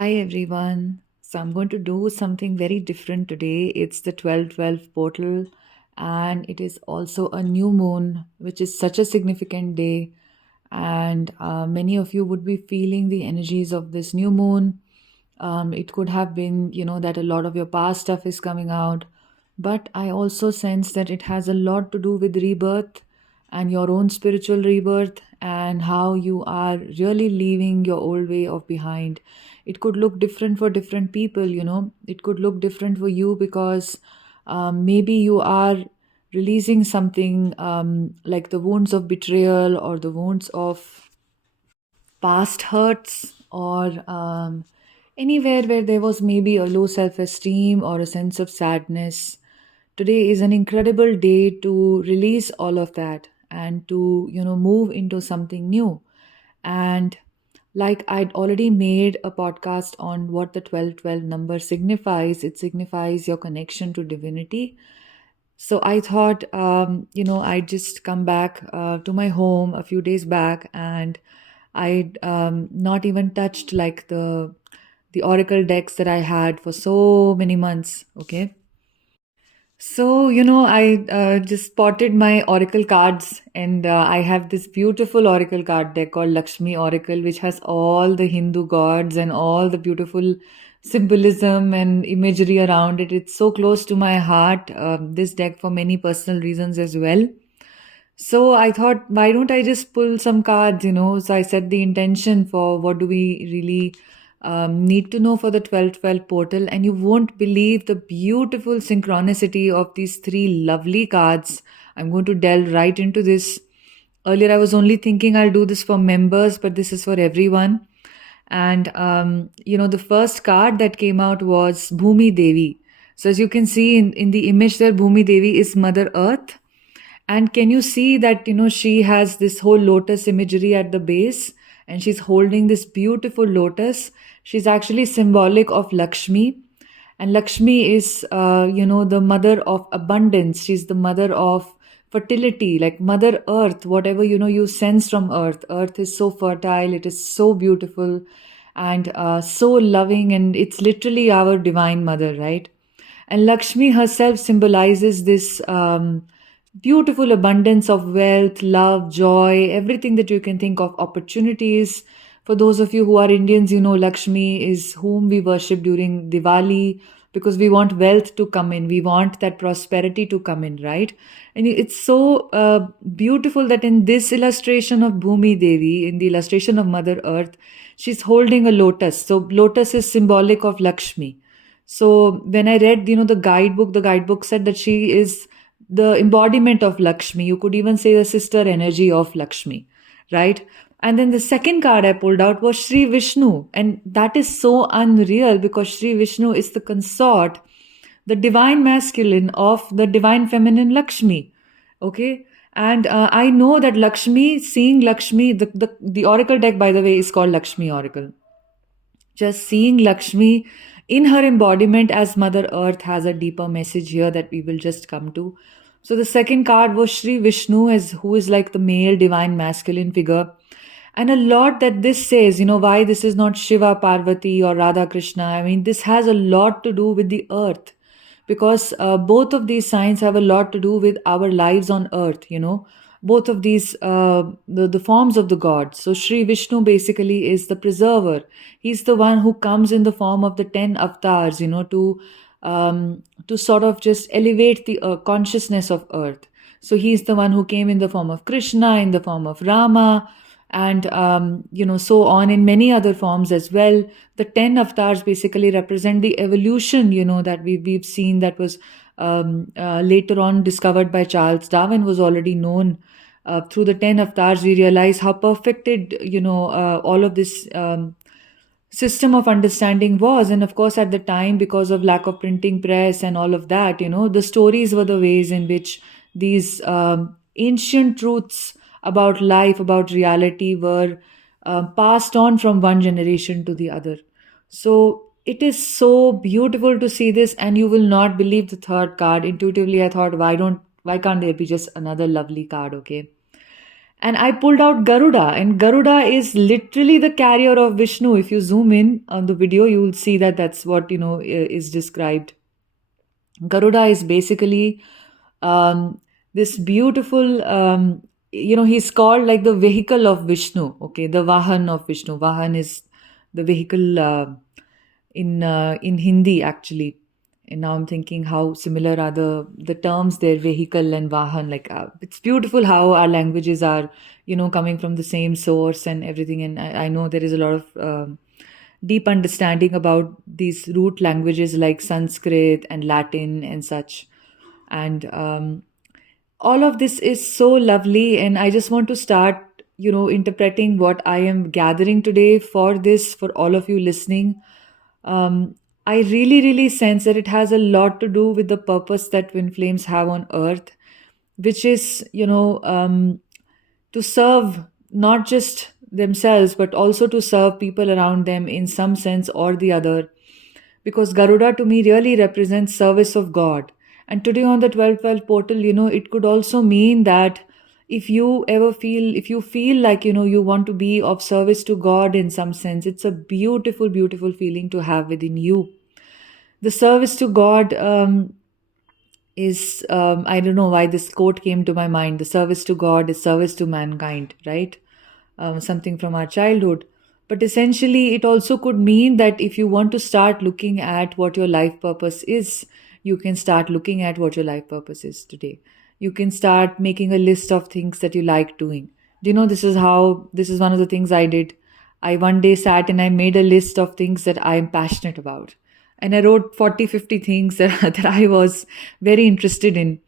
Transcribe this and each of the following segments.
Hi everyone. So I'm going to do something very different today. It's the 12/12 portal, and it is also a new moon, which is such a significant day. And many of you would be feeling the energies of this new moon. It could have been, that a lot of your past stuff is coming out, but I also sense that it has a lot to do with rebirth and your own spiritual rebirth and how you are really leaving your old way of behind. It could look different for different people. It could look different for you because maybe you are releasing something like the wounds of betrayal or the wounds of past hurts or anywhere where there was maybe a low self esteem or a sense of sadness. Today is an incredible day to release all of that and to, move into something new. And like I'd already made a podcast on what the 12/12 number signifies, it signifies your connection to divinity. So I thought, I'd just come back to my home a few days back, and I'd not even touched like the oracle decks that I had for so many months. Okay, so I just spotted my oracle cards, and I have this beautiful oracle card deck called Lakshmi Oracle, which has all the Hindu gods and all the beautiful symbolism and imagery around it. It's so close to my heart. This deck for many personal reasons as well. So I thought, why don't I just pull some cards? So I set the intention for what do we really need to know for the 12/12 portal, and you won't believe the beautiful synchronicity of these three lovely cards. I'm going to delve right into this. Earlier, I was only thinking I'll do this for members, but this is for everyone. And the first card that came out was Bhumi Devi. So as you can see in the image there, Bhumi Devi is Mother Earth, and can you see that, she has this whole lotus imagery at the base, and she's holding this beautiful lotus. She's actually symbolic of Lakshmi. And Lakshmi is, the mother of abundance. She's the mother of fertility, like Mother Earth, whatever, you sense from Earth. Earth is so fertile, it is so beautiful and so loving, and it's literally our divine mother, right? And Lakshmi herself symbolizes this beautiful abundance of wealth, love, joy, everything that you can think of, opportunities. For those of you who are Indians, Lakshmi is whom we worship during Diwali because we want wealth to come in. We want that prosperity to come in, right? And it's so beautiful that in this illustration of Bhumi Devi, in the illustration of Mother Earth, she's holding a lotus. So, lotus is symbolic of Lakshmi. So when I read, the guidebook said that she is the embodiment of Lakshmi. You could even say the sister energy of Lakshmi, right? And then the second card I pulled out was Sri Vishnu. And that is so unreal because Sri Vishnu is the consort, the divine masculine of the divine feminine Lakshmi. Okay. And I know that Lakshmi, seeing Lakshmi, the oracle deck, by the way, is called Lakshmi Oracle. Just seeing Lakshmi in her embodiment as Mother Earth has a deeper message here that we will just come to. So the second card was Sri Vishnu, as who is like the male divine masculine figure. And a lot that this says, why this is not Shiva, Parvati, or Radha Krishna. I mean, this has a lot to do with the earth because both of these signs have a lot to do with our lives on earth. Both of these, the forms of the god. So Sri Vishnu basically is the preserver. He's the one who comes in the form of the 10 avatars, to sort of just elevate the consciousness of earth. So he's the one who came in the form of Krishna, in the form of Rama, and so on in many other forms as well. The 10 avatars basically represent the evolution, that we've seen that was later on discovered by Charles Darwin, was already known. Through the 10 avatars, we realize how perfected, all of this system of understanding was. And of course, at the time, because of lack of printing press and all of that, the stories were the ways in which these ancient truths about life, about reality, were passed on from one generation to the other. So it is so beautiful to see this, and you will not believe the third card. Intuitively, I thought, why can't there be just another lovely card? Okay. And I pulled out Garuda, and Garuda is literally the carrier of Vishnu. If you zoom in on the video, you will see that that's what is described. Garuda is basically this beautiful, he's called like the vehicle of Vishnu. Okay, the Vahan of Vishnu. Vahan is the vehicle in Hindi actually. And now I'm thinking how similar are the terms there, vehicle and Vahan. Like it's beautiful how our languages are, coming from the same source and everything. And I know there is a lot of deep understanding about these root languages like Sanskrit and Latin and such. And all of this is so lovely. And I just want to start, interpreting what I am gathering today for this, for all of you listening. Um, I really, really sense that it has a lot to do with the purpose that Twin Flames have on Earth, which is, to serve not just themselves, but also to serve people around them in some sense or the other. Because Garuda to me really represents service of God. And today on the 1212 portal, it could also mean that if you feel like, you want to be of service to God in some sense, it's a beautiful, beautiful feeling to have within you. The service to God is, I don't know why this quote came to my mind. The service to God is service to mankind, right? Something from our childhood. But essentially, it also could mean that if you want to start looking at what your life purpose is, you can start looking at what your life purpose is today. You can start making a list of things that you like doing. Do you know this is one of the things I did? I one day sat and I made a list of things that I'm passionate about. And I wrote 40, 50 things that I was very interested in.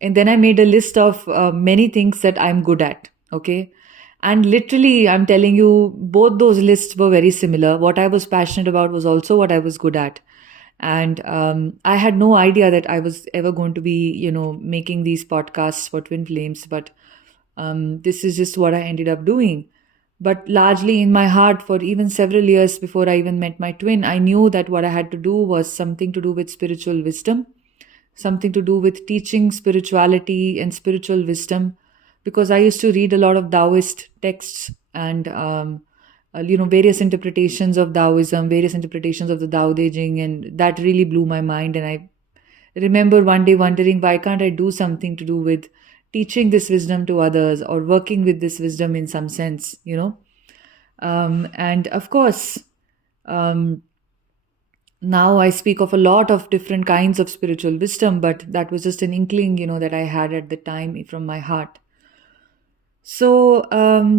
And then I made a list of many things that I'm good at. Okay. And literally, I'm telling you, both those lists were very similar. What I was passionate about was also what I was good at. And I had no idea that I was ever going to be, making these podcasts for Twin Flames. But this is just what I ended up doing. But largely in my heart, for even several years before I even met my twin, I knew that what I had to do was something to do with spiritual wisdom, something to do with teaching spirituality and spiritual wisdom, because I used to read a lot of Taoist texts and various interpretations of Taoism, various interpretations of the Tao Te Ching, and that really blew my mind. And I remember one day wondering, why can't I do something to do with teaching this wisdom to others or working with this wisdom in some sense, and of course, um, now I speak of a lot of different kinds of spiritual wisdom, but that was just an inkling, that I had at the time from my heart. So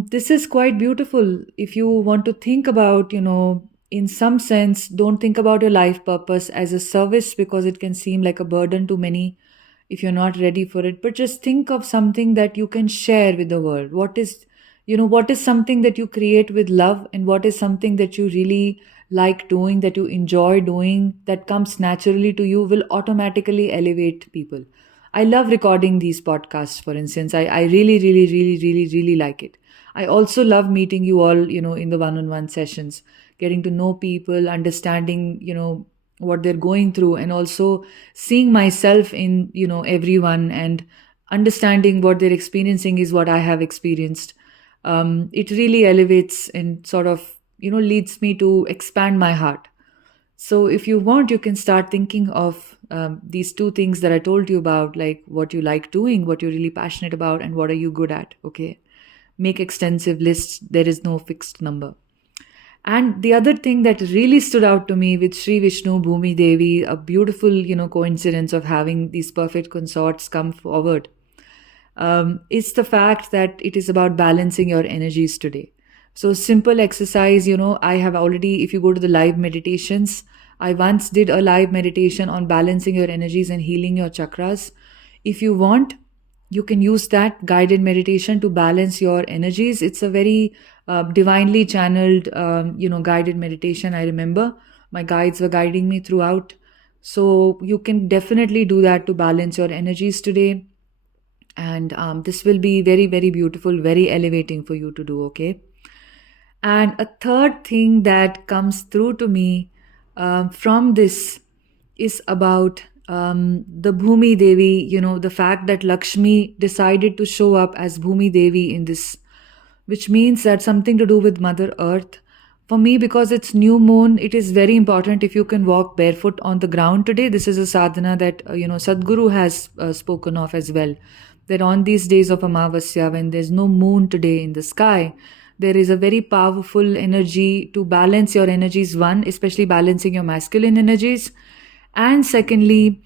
this is quite beautiful. If you want to think about, in some sense, don't think about your life purpose as a service, because it can seem like a burden to many if you're not ready for it. But just think of something that you can share with the world. What is something that you create with love, and what is something that you really like doing, that you enjoy doing, that comes naturally to you, will automatically elevate people. I love recording these podcasts, for instance. I really, really, really, really, really like it. I also love meeting you all, in the one-on-one sessions, getting to know people, understanding, what they're going through, and also seeing myself in, everyone, and understanding what they're experiencing is what I have experienced. It really elevates and sort of, leads me to expand my heart. So, if you want, you can start thinking of these two things that I told you about, like what you like doing, what you're really passionate about, and what are you good at. Okay. Make extensive lists. There is no fixed number. And the other thing that really stood out to me with Sri Vishnu Bhumi Devi, a beautiful, coincidence of having these perfect consorts come forward, is the fact that it is about balancing your energies today. So, simple exercise, I have already, if you go to the live meditations, I once did a live meditation on balancing your energies and healing your chakras. If you want, you can use that guided meditation to balance your energies. It's a very divinely channeled, guided meditation. I remember my guides were guiding me throughout. So, you can definitely do that to balance your energies today. And this will be very, very beautiful, very elevating for you to do. Okay. And a third thing that comes through to me from this is about the Bhumi Devi, the fact that Lakshmi decided to show up as Bhumi Devi in this, which means that something to do with Mother Earth. For me, because it's new moon, it is very important if you can walk barefoot on the ground today. This is a sadhana that, Sadhguru has spoken of as well. That on these days of Amavasya, when there's no moon today in the sky, there is a very powerful energy to balance your energies. One, especially balancing your masculine energies, and secondly,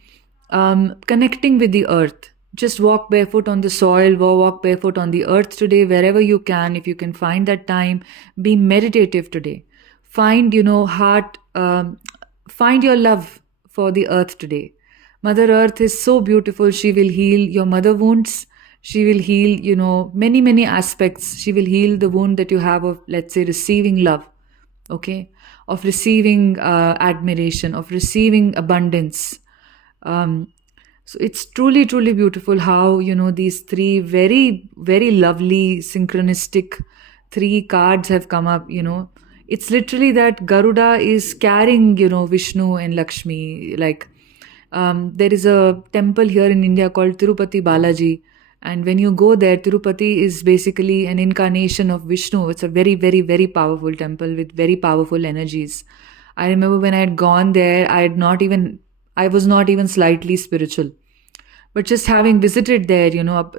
connecting with the earth. Just walk barefoot on the soil, walk barefoot on the earth today, wherever you can. If you can find that time, be meditative today. Find, find your love for the earth today. Mother Earth is so beautiful. She will heal your mother wounds. She will heal, many, many aspects. She will heal the wound that you have of, let's say, receiving love, okay, of receiving admiration, of receiving abundance. Um, so it's truly, truly beautiful how, these three very, very lovely synchronistic three cards have come up. It's literally that Garuda is carrying, Vishnu and Lakshmi. Like, there is a temple here in India called Tirupati Balaji. And when you go there, Tirupati is basically an incarnation of Vishnu. It's a very, very, very powerful temple with very powerful energies. I remember when I had gone there, I was not even slightly spiritual. But just having visited there,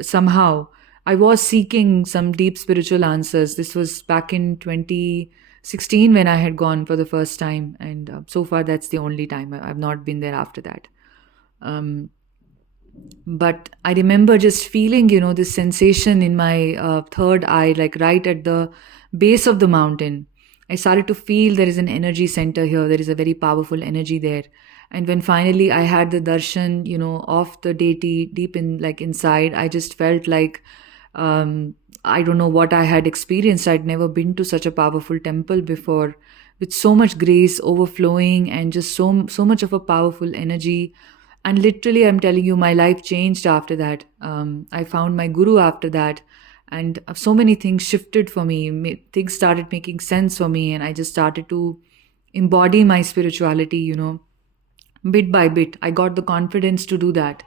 somehow, I was seeking some deep spiritual answers. This was back in 2016 when I had gone for the first time. And so far, that's the only time. I've not been there after that. But I remember just feeling, this sensation in my third eye, like right at the base of the mountain. I started to feel there is an energy center here. There is a very powerful energy there. And when finally I had the darshan, of the deity deep in, like inside, I just felt like, I don't know what I had experienced. I'd never been to such a powerful temple before, with so much grace overflowing and just so much of a powerful energy. And literally, I'm telling you, my life changed after that. I found my guru after that. And so many things shifted for me. Things started making sense for me. And I just started to embody my spirituality, bit by bit. I got the confidence to do that.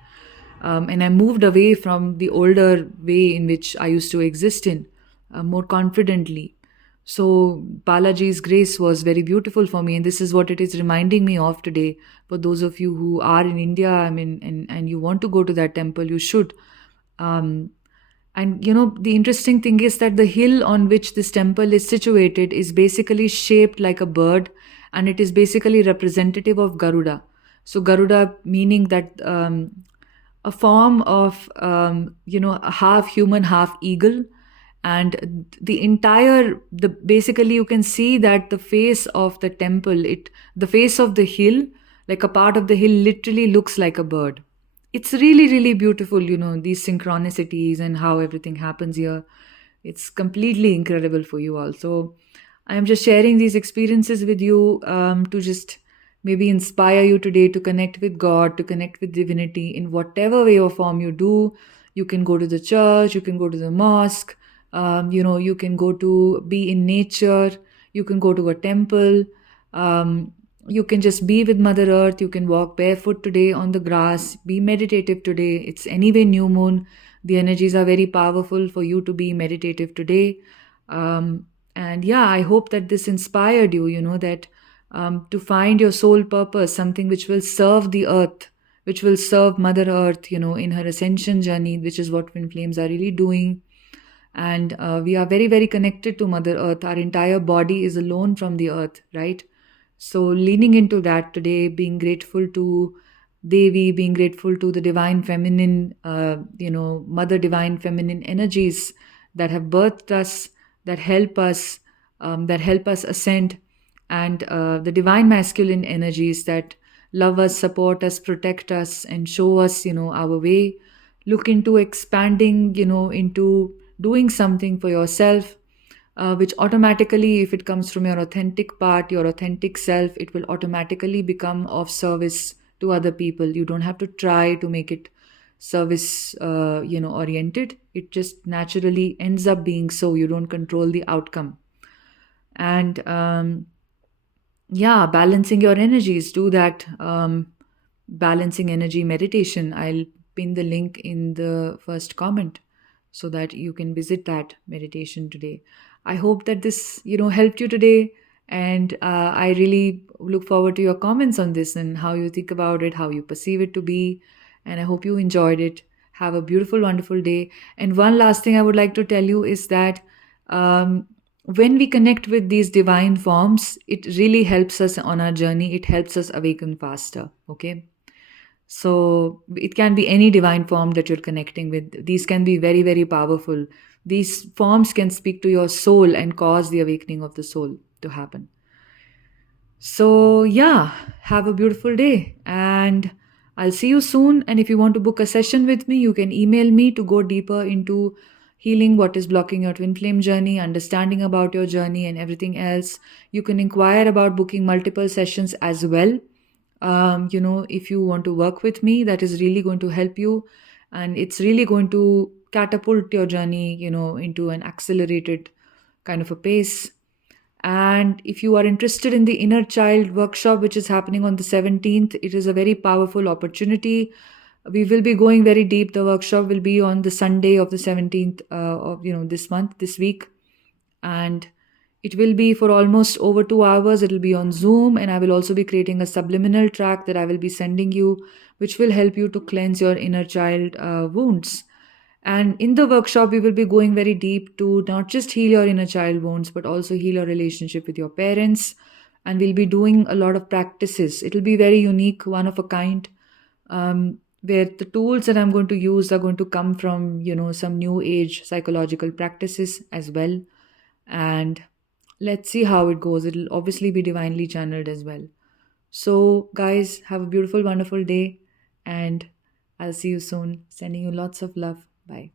And I moved away from the older way in which I used to exist in, more confidently. So Balaji's grace was very beautiful for me, and this is what it is reminding me of today. For those of you who are in India, and you want to go to that temple, you should. And the interesting thing is that the hill on which this temple is situated is basically shaped like a bird, and it is basically representative of Garuda. So Garuda meaning that a form of a half human, half eagle. And basically you can see that the face of the temple, the face of the hill, like a part of the hill, literally looks like a bird. It's really, really beautiful, these synchronicities and how everything happens here. It's completely incredible for you all. So I am just sharing these experiences with you to just maybe inspire you today to connect with God, to connect with divinity in whatever way or form you do. You can go to the church, you can go to the mosque, you can go to be in nature, you can go to a temple, you can just be with Mother Earth, you can walk barefoot today on the grass, be meditative today. It's anyway new moon. The energies are very powerful for you to be meditative today. And yeah, I hope that this inspired you, that to find your soul purpose, something which will serve the earth, which will serve Mother Earth, in her ascension journey, which is what Twinflames are really doing. And we are very, very connected to Mother Earth. Our entire body is alone from the earth, right? So leaning into that today, being grateful to Devi, being grateful to the divine feminine, Mother divine feminine energies that have birthed us, that help us ascend, and the divine masculine energies that love us, support us, protect us, and show us, our way. Look into expanding, into doing something for yourself, which automatically, if it comes from your authentic part, your authentic self, it will automatically become of service to other people. You don't have to try to make it service, oriented. It just naturally ends up being so. You don't control the outcome. And balancing your energies, do that. balancing energy meditation. I'll pin the link in the first comment so that you can visit that meditation today. I hope that this, helped you today. And I really look forward to your comments on this and how you think about it, how you perceive it to be. And I hope you enjoyed it. Have a beautiful, wonderful day. And one last thing I would like to tell you is that when we connect with these divine forms, it really helps us on our journey. It helps us awaken faster. Okay. So it can be any divine form that you're connecting with. These can be very, very powerful. These forms can speak to your soul and cause the awakening of the soul to happen. So, yeah, have a beautiful day and I'll see you soon. And if you want to book a session with me, you can email me to go deeper into healing what is blocking your twin flame journey, understanding about your journey, and everything else. You can inquire about booking multiple sessions as well. If you want to work with me, that is really going to help you and it's really going to catapult your journey, into an accelerated kind of a pace. And if you are interested in the inner child workshop, which is happening on the 17th, it is a very powerful opportunity. We will be going very deep. The workshop will be on the Sunday of the 17th of this month, this week. And it will be for almost over 2 hours. It will be on Zoom, and I will also be creating a subliminal track that I will be sending you, which will help you to cleanse your inner child wounds. And in the workshop, we will be going very deep to not just heal your inner child wounds, but also heal your relationship with your parents. And we'll be doing a lot of practices. It'll be very unique, one of a kind, where the tools that I'm going to use are going to come from, some new age psychological practices as well. And let's see how it goes. It'll obviously be divinely channeled as well. So, guys, have a beautiful, wonderful day. And I'll see you soon. Sending you lots of love. Bye.